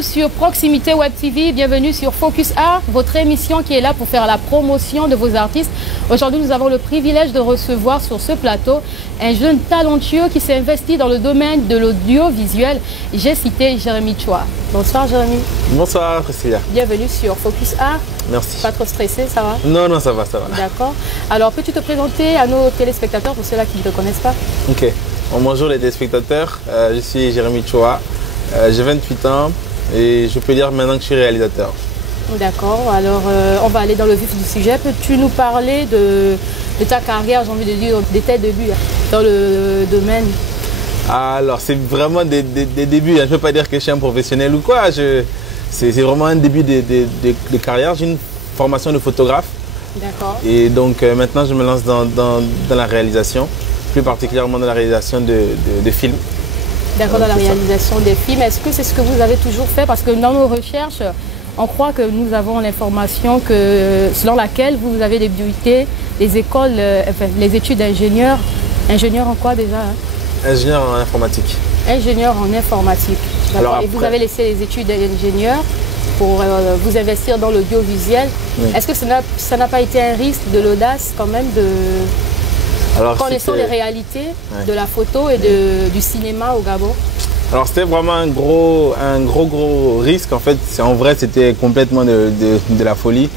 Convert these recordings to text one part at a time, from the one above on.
Bienvenue sur Proximité Web TV, bienvenue sur Focus Art, votre émission qui est là pour faire la promotion de vos artistes. Aujourd'hui, nous avons le privilège de recevoir sur ce plateau un jeune talentueux qui s'est investi dans le domaine de l'audiovisuel. J'ai cité Jérémy Chua. Bonsoir Jérémy. Bonsoir Priscilla. Bienvenue sur Focus Art. Merci. Pas trop stressé, ça va? Non, non, ça va, ça va. D'accord. Alors, peux-tu te présenter à nos téléspectateurs pour ceux-là qui ne te connaissent pas? Ok. Bon, bonjour les téléspectateurs, je suis Jérémy Chua, j'ai 28 ans et je peux dire maintenant que je suis réalisateur. D'accord. Alors, on va aller dans le vif du sujet. Peux-tu nous parler de ta carrière, j'ai envie de dire, de tes débuts dans le domaine? Alors, c'est vraiment des débuts. Je ne peux pas dire que je suis un professionnel ou quoi. C'est vraiment un début de carrière. J'ai une formation de photographe. D'accord. Et donc, maintenant, je me lance dans la réalisation, plus particulièrement dans la réalisation de films. D'accord, dans la réalisation des films. Est-ce que c'est ce que vous avez toujours fait? Parce que dans nos recherches, on croit que nous avons l'information selon laquelle vous avez débuté les écoles, les études d'ingénieur. Ingénieur en quoi déjà? Ingénieur en informatique. Ingénieur en informatique. Alors, et vous avez laissé les études d'ingénieur pour vous investir dans l'audiovisuel. Oui. Est-ce que ça n'a pas été un risque, de l'audace quand même connaissant les réalités de la photo et du cinéma au Gabon? Alors c'était vraiment un gros risque. En fait, en vrai, c'était complètement de la folie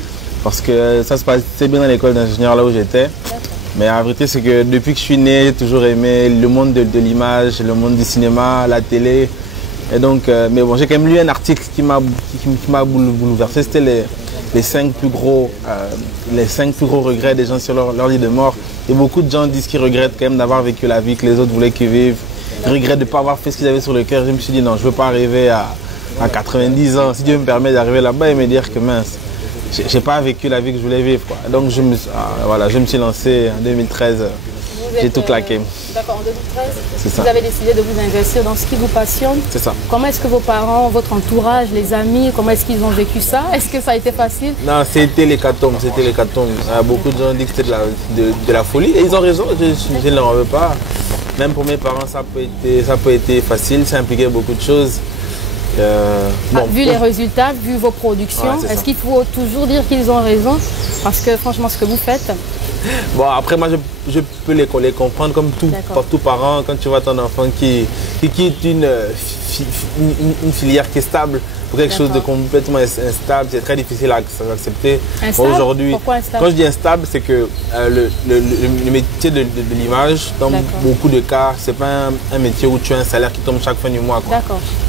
parce que ça se passait bien dans l'école d'ingénieur là où j'étais. Mais la vérité, c'est que depuis que je suis né, j'ai toujours aimé le monde de l'image, le monde du cinéma, la télé. Et donc, mais bon, j'ai quand même lu un article qui m'a bouleversé. C'était les 5 plus gros regrets des gens sur leur lit de mort. Et beaucoup de gens disent qu'ils regrettent quand même d'avoir vécu la vie que les autres voulaient qu'ils vivent. Ils regrettent de ne pas avoir fait ce qu'ils avaient sur le cœur. Je me suis dit non, je ne veux pas arriver à 90 ans. Si Dieu me permet d'arriver là-bas et me dire que mince, j'ai pas vécu la vie que je voulais vivre, quoi. Donc je me suis lancé en 2013. J'ai tout claqué. D'accord, en 2013, c'est ça. Vous avez décidé de vous investir dans ce qui vous passionne. C'est ça. Comment est-ce que vos parents, votre entourage, les amis, comment est-ce qu'ils ont vécu ça? Est-ce que ça a été facile? Non, c'était l'hécatombe, c'était l'hécatombe. Beaucoup de gens disent que c'était de la folie et ils ont raison, je ne leur veux pas. Même pour mes parents, ça peut être facile, ça impliquait beaucoup de choses. Vu les résultats, vu vos productions, est-ce qu'il faut toujours dire qu'ils ont raison? Parce que franchement, ce que vous faites... Bon, après, moi, je peux les comprendre comme tout parent. Quand tu vois ton enfant qui quitte une filière qui est stable pour quelque chose de complètement instable, c'est très difficile à accepter. Aujourd'hui, quand je dis instable, c'est que le métier de l'image, dans beaucoup de cas, c'est pas un métier où tu as un salaire qui tombe chaque fin du mois.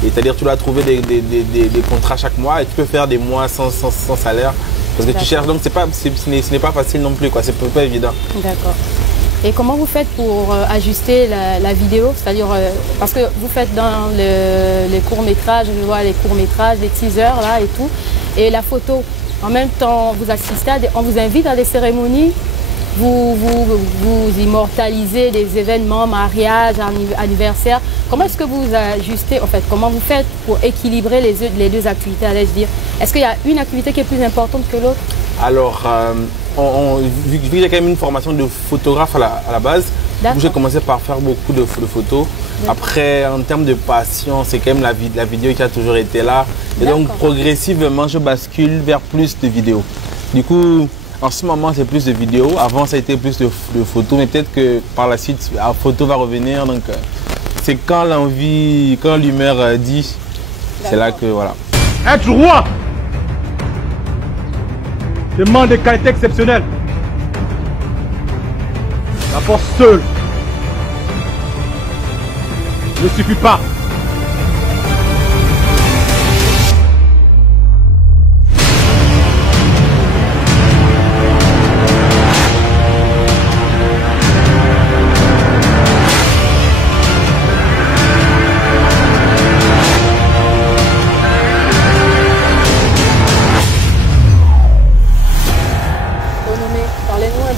C'est-à-dire tu dois trouver des contrats chaque mois et tu peux faire des mois sans salaire. Parce que tu cherches, donc ce n'est pas facile non plus, c'est pas évident. D'accord. Et comment vous faites pour ajuster la vidéo? C'est-à-dire, parce que vous faites dans les courts-métrages, je vois les courts-métrages, les teasers là et tout, et la photo. En même temps, vous assistez on vous invite à des cérémonies, vous immortalisez des événements, mariages, anniversaires. Comment est-ce que vous ajustez, en fait, comment vous faites pour équilibrer les deux activités, allais-je dire? Est-ce qu'il y a une activité qui est plus importante que l'autre? Alors, vu que j'ai quand même une formation de photographe à la base, j'ai commencé par faire beaucoup de photos. Après, en termes de passion, c'est quand même la vidéo qui a toujours été là. Et donc, progressivement, je bascule vers plus de vidéos. Du coup, en ce moment, c'est plus de vidéos. Avant, ça a été plus de photos, mais peut-être que par la suite, la photo va revenir. Donc, c'est quand l'envie, quand l'humeur dit, c'est là que voilà. Être roi demande des qualités exceptionnelles. La force seule ne suffit pas.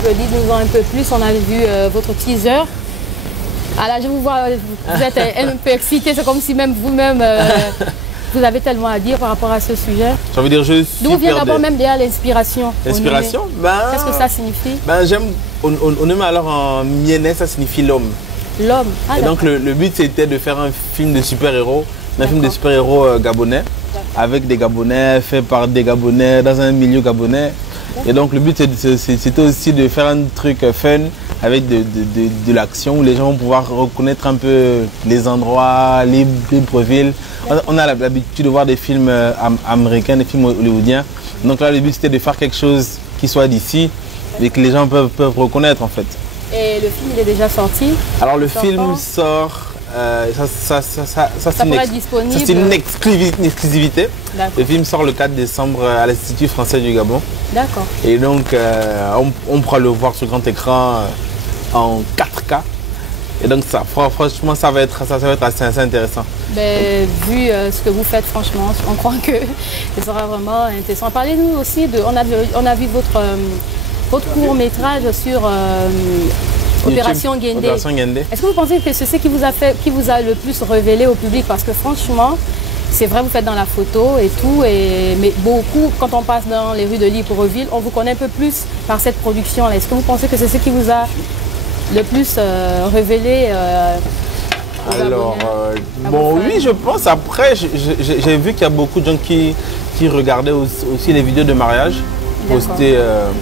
Dites-nous un peu plus, on a vu votre teaser. Ah là, je vous vois, vous êtes un peu excité, c'est comme si même vous-même, vous avez tellement à dire par rapport à ce sujet. J'ai envie de dire, je suis d'où vient d'abord même déjà l'inspiration? L'inspiration? Qu'est-ce que ça signifie? J'aime, Onome alors en mienais, ça signifie l'homme. L'homme. Et donc le but c'était de faire un film de super-héros, un film de super-héros gabonais. avec des Gabonais, fait par des Gabonais, dans un milieu gabonais. Et donc le but c'était aussi de faire un truc fun avec de l'action où les gens vont pouvoir reconnaître un peu les endroits, Libreville. On a l'habitude de voir des films américains, des films hollywoodiens. Donc là le but c'était de faire quelque chose qui soit d'ici et que les gens peuvent reconnaître en fait. Et le film il est déjà sorti? Alors le film sort, ça c'est une exclusivité. Le film sort le 4 décembre à l'Institut français du Gabon. D'accord. Et donc on pourra le voir sur grand écran en 4K. Et donc ça, franchement ça va être assez intéressant. Ben, vu ce que vous faites, franchement, on croit que ce sera vraiment intéressant. Parlez-nous aussi de, on a vu votre court-métrage sur Opération Guendé. Est-ce que vous pensez que c'est ce qui vous a le plus révélé au public? Parce que franchement, c'est vrai, vous faites dans la photo et tout, mais beaucoup, quand on passe dans les rues de Libreville, on vous connaît un peu plus par cette production-là. Est-ce que vous pensez que c'est ce qui vous a le plus révélé alors, bon, oui, je pense. Après, j'ai vu qu'il y a beaucoup de gens qui regardaient aussi les vidéos de mariage postées,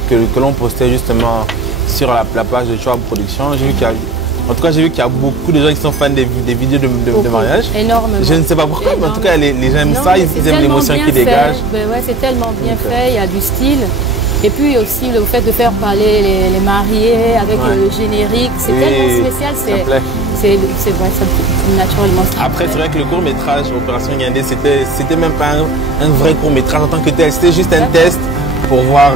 que l'on postait justement sur la page de Choix Production. J'ai vu qu'il y a, en tout cas, j'ai vu qu'il y a beaucoup de gens qui sont fans des vidéos de mariage. Énormément. Je ne sais pas pourquoi, mais en tout cas, les gens aiment ça, ils aiment l'émotion qui dégage. Ben ouais, c'est tellement bien fait, il y a du style. Et puis aussi le fait de faire parler les mariés avec le générique, c'est tellement spécial, c'est vrai, ça naturellement. Après, c'est vrai que le court-métrage Opération Guendé, c'était même pas un vrai court-métrage en tant que tel, c'était juste un test pour voir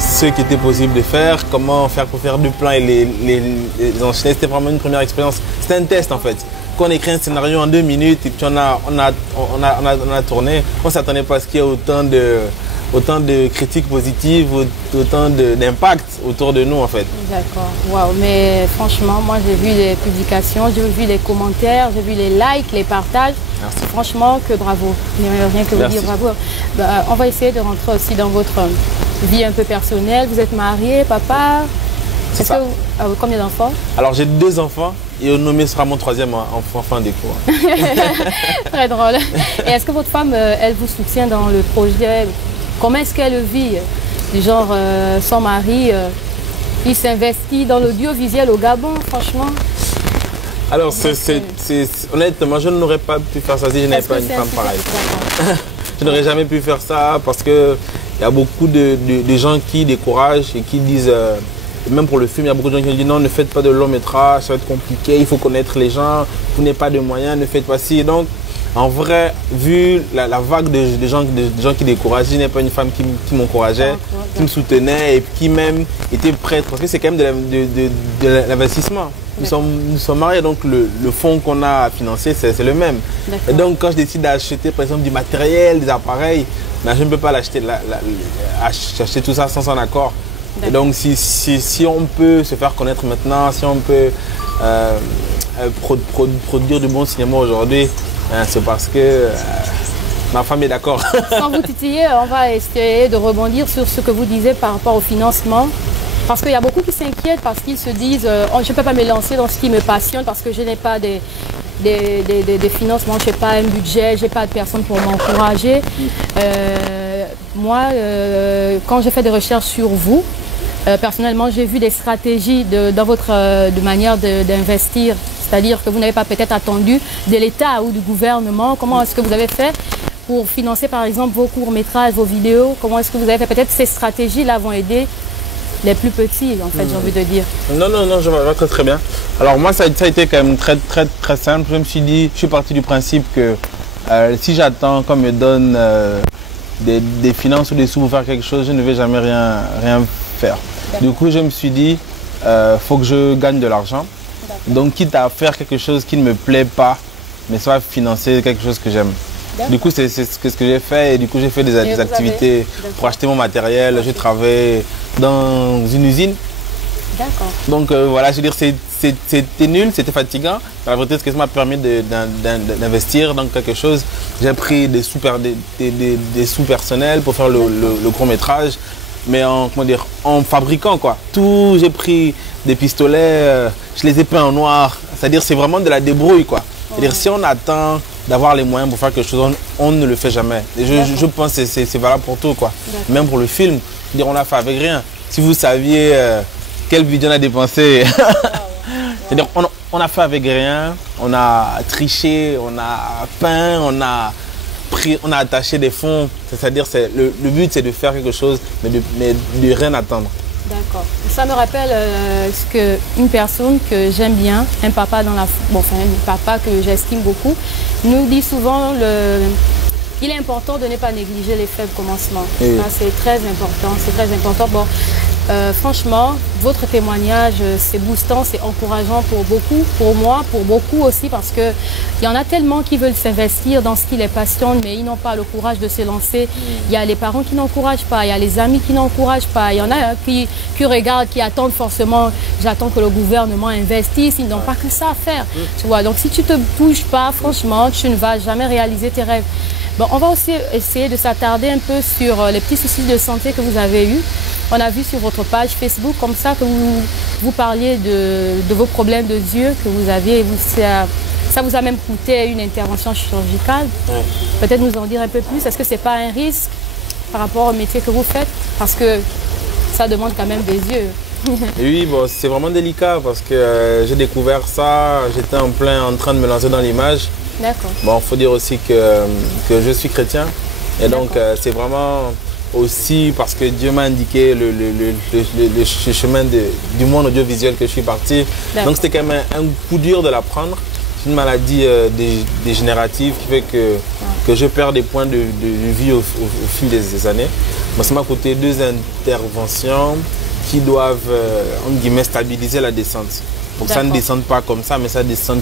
ce qui était possible de faire, comment faire pour faire du plan et les enchaîner. C'était vraiment une première expérience, c'était un test en fait. Quand on écrit un scénario en 2 minutes et puis on a tourné, on ne s'attendait pas à ce qu'il y ait autant de critiques positives, autant d'impact autour de nous en fait. D'accord, waouh, mais franchement, moi j'ai vu les publications, j'ai vu les commentaires, j'ai vu les likes, les partages. Merci. Franchement, que bravo, il n'y a rien que vous dire bravo. Bah, on va essayer de rentrer aussi dans votre vie un peu personnelle. Vous êtes marié, papa? C'est ça. Combien d'enfants? Alors j'ai 2 enfants et Onomé sera mon 3e enfant des cours. Très drôle. Et est-ce que votre femme, elle vous soutient dans le projet? Comment est-ce qu'elle vit? Du genre, son mari, il s'investit dans l'audiovisuel au Gabon, franchement. Alors, honnêtement, je n'aurais pas pu faire ça si je n'avais pas une femme pareille. Je n'aurais jamais pu faire ça parce qu'il y a beaucoup de gens qui découragent et qui disent, même pour le film, il y a beaucoup de gens qui disent non, ne faites pas de long métrage, ça va être compliqué, il faut connaître les gens, vous n'avez pas de moyens, ne faites pas ci. Donc, en vrai, vu la vague de gens qui découragent, je n'ai pas une femme qui m'encourageait, qui me soutenait et qui même était prête, parce que c'est quand même de l'investissement. Nous sommes mariés, donc le fonds qu'on a financé, c'est le même. Et donc quand je décide d'acheter par exemple du matériel, des appareils, ben, je ne peux pas l'acheter, acheter tout ça sans son accord. Et donc si on peut se faire connaître maintenant, si on peut produire du bon cinéma aujourd'hui, c'est parce que ma femme est d'accord. Sans vous titiller, on va essayer de rebondir sur ce que vous disiez par rapport au financement. Parce qu'il y a beaucoup qui s'inquiètent parce qu'ils se disent je ne peux pas me lancer dans ce qui me passionne parce que je n'ai pas des financements, je n'ai pas un budget, je n'ai pas de personnes pour m'encourager. Moi, quand j'ai fait des recherches sur vous, personnellement, j'ai vu des stratégies dans votre manière d'investir. C'est-à-dire que vous n'avez pas peut-être attendu de l'État ou du gouvernement. Comment est-ce que vous avez fait pour financer par exemple vos courts-métrages, vos vidéos? Comment est-ce que vous avez fait? Peut-être ces stratégies-là vont aider les plus petits, en fait, j'ai envie de dire. Non, je vois très bien. Alors moi, ça a été quand même très simple. Je me suis dit, je suis parti du principe que si j'attends qu'on me donne des finances ou des sous pour faire quelque chose, je ne vais jamais rien faire. Du coup, je me suis dit, faut que je gagne de l'argent. Donc, quitte à faire quelque chose qui ne me plaît pas, mais soit financer quelque chose que j'aime. Du coup, c'est ce que j'ai fait et du coup, j'ai fait des activités pour acheter mon matériel. Je travaille dans une usine. D'accord. Donc, voilà, je veux dire, c'était nul, c'était fatigant. La vérité, c'est que ça m'a permis d'investir dans quelque chose. J'ai pris des sous personnels pour faire le court-métrage, mais en fabriquant, quoi. Tout, j'ai pris des pistolets, je les ai peints en noir. C'est-à-dire, c'est vraiment de la débrouille, quoi. C'est-à-dire, si on attend d'avoir les moyens pour faire quelque chose, on ne le fait jamais. Et je pense que c'est valable pour tout, quoi. Même pour le film, dire on l'a fait avec rien. Si vous saviez quel budget on a dépensé, c'est-à-dire on a fait avec rien, on a triché, on a peint, on a attaché des fonds. C'est-à-dire le but c'est de faire quelque chose, mais de rien attendre. D'accord. Ça me rappelle une personne que j'aime bien, un papa un papa que j'estime beaucoup, nous dit souvent il est important de ne pas négliger les faibles commencements. Oui. C'est très important, c'est très important. Bon, franchement, votre témoignage, c'est boostant, c'est encourageant pour beaucoup, pour moi, pour beaucoup aussi, parce qu'il y en a tellement qui veulent s'investir dans ce qui les passionne, mais ils n'ont pas le courage de se lancer. Il y a les parents qui n'encouragent pas, il y a les amis qui n'encouragent pas, il y en a qui regardent, qui attendent forcément, j'attends que le gouvernement investisse, ils n'ont pas que ça à faire. Tu vois, donc si tu ne te bouges pas, franchement, tu ne vas jamais réaliser tes rêves. Bon, on va aussi essayer de s'attarder un peu sur les petits soucis de santé que vous avez eus. On a vu sur votre page Facebook comme ça que vous parliez de vos problèmes de yeux que vous aviez. Ça vous a même coûté une intervention chirurgicale. Ouais. Peut-être nous en dire un peu plus. Est-ce que ce n'est pas un risque par rapport au métier que vous faites? Parce que ça demande quand même des yeux. Oui, bon, c'est vraiment délicat parce que j'ai découvert ça. J'étais en train de me lancer dans l'image. D'accord. Bon, il faut dire aussi que je suis chrétien. Et donc, c'est vraiment aussi parce que Dieu m'a indiqué le chemin du monde audiovisuel que je suis parti. Donc, c'était quand même un coup dur de l'apprendre. C'est une maladie dégénérative qui fait que je perds des points de vie au fil des années. Moi, ça m'a coûté 2 interventions qui doivent, entre guillemets, stabiliser la descente. Pour que ça ne descende pas comme ça, mais ça descende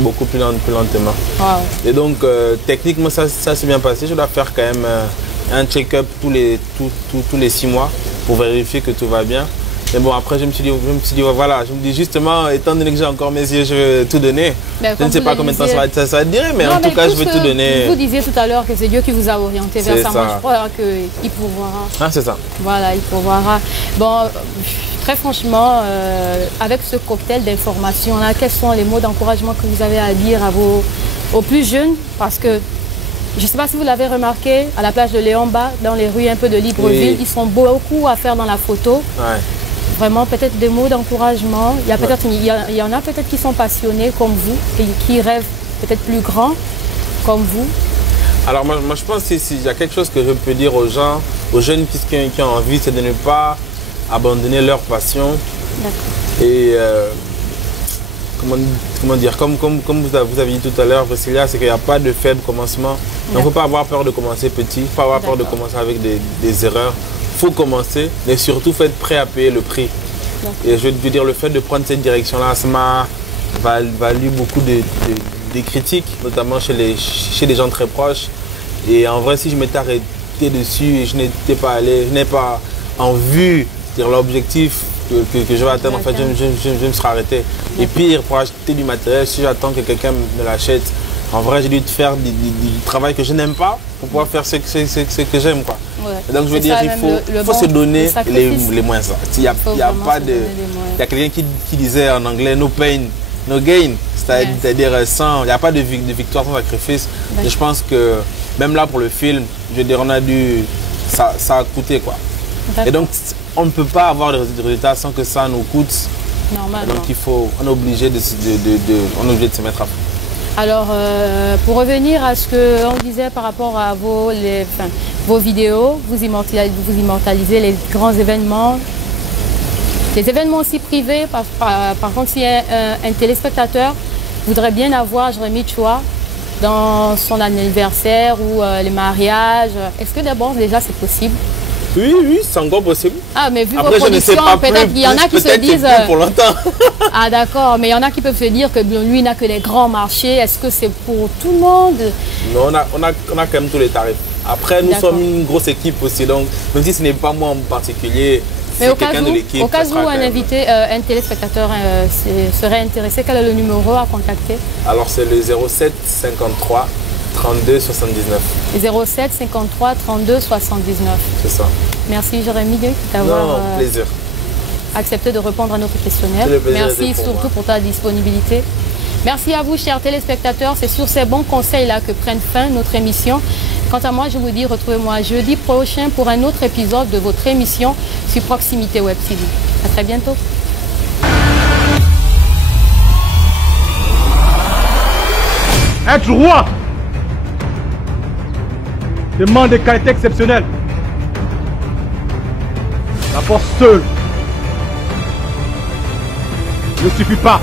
beaucoup plus lentement. Wow. Et donc, techniquement, ça s'est bien passé. Je dois faire quand même un check-up tous les 6 mois pour vérifier que tout va bien. Mais bon, après, je me suis dit, voilà, je me dis justement, étant donné que j'ai encore mes yeux, je vais tout donner. Je ne sais pas combien de temps ça va durer, mais en tout cas, je vais tout donner. Vous disiez tout à l'heure que c'est Dieu qui vous a orienté vers ça. Moi, je crois qu'il pourvoira. Ah, c'est ça. Voilà, il pourvoira. Bon, très franchement, avec ce cocktail d'informations, quels sont les mots d'encouragement que vous avez à dire aux plus jeunes? Parce que, je ne sais pas si vous l'avez remarqué, à la plage de Léon-Bas, dans les rues un peu de Libreville, ils sont beaucoup à faire dans la photo. Ouais. Vraiment, peut-être des mots d'encouragement. Il y en a peut-être qui sont passionnés comme vous et qui rêvent peut-être plus grand comme vous. Alors moi je pense que s'il y a quelque chose que je peux dire aux gens, aux jeunes qui ont envie, c'est de ne pas abandonner leur passion. Et comment dire, comme vous avez dit tout à l'heure, Priscilla, c'est qu'il n'y a pas de faible commencement. Donc il ne faut pas avoir peur de commencer petit, il ne faut pas avoir peur de commencer avec des erreurs. Il faut commencer, mais surtout, il faut être prêt à payer le prix. Et je veux dire, le fait de prendre cette direction-là, ça m'a valu beaucoup de critiques, notamment chez les gens très proches. Et en vrai, si je m'étais arrêté dessus et je n'étais pas allé, je n'ai pas en vue l'objectif que je vais atteindre, en fait, je me serais arrêté. Et pire, pour acheter du matériel, si j'attends que quelqu'un me l'achète, en vrai, j'ai dû faire du travail que je n'aime pas pour pouvoir faire ce que j'aime, quoi. Ouais. Donc, je veux dire, il faut se donner les moyens. Il y a quelqu'un qui disait en anglais, no pain, no gain. C'est-à-dire, il n'y a pas de victoire sans sacrifice. Et je pense que, même là, pour le film, je veux dire, ça a coûté, quoi. Et donc, on ne peut pas avoir des résultats sans que ça nous coûte. Normalement. Donc, on est obligé de se mettre à fond. Alors, pour revenir à ce qu'on disait par rapport à vos vidéos, vous immortalisez les grands événements, les événements aussi privés. Par contre, si un téléspectateur voudrait bien avoir Jérémy Tchoua dans son anniversaire ou les mariages, est-ce que d'abord déjà c'est possible? Oui, c'est encore possible. Ah, mais vu vos productions, peut-être qu'il y en a qui se disent... pour longtemps. Ah, d'accord, mais il y en a qui peuvent se dire que lui n'a que les grands marchés. Est-ce que c'est pour tout le monde? Non, on a quand même tous les tarifs. Après, nous sommes une grosse équipe aussi, donc même si ce n'est pas moi en particulier, c'est quelqu'un de l'équipe. Au cas où un téléspectateur serait intéressé, quel est le numéro à contacter? Alors, c'est le 07 53 32 79. 07 53 32 79. C'est ça. Merci Jérémy d'avoir accepté de répondre à notre questionnaire. Merci surtout pour ta disponibilité. Merci à vous, chers téléspectateurs. C'est sur ces bons conseils-là que prenne fin notre émission. Quant à moi, je vous dis, retrouvez-moi jeudi prochain pour un autre épisode de votre émission sur Proximité Web TV. À très bientôt. Être roi demande des qualités exceptionnelles. La force seule ne suffit pas.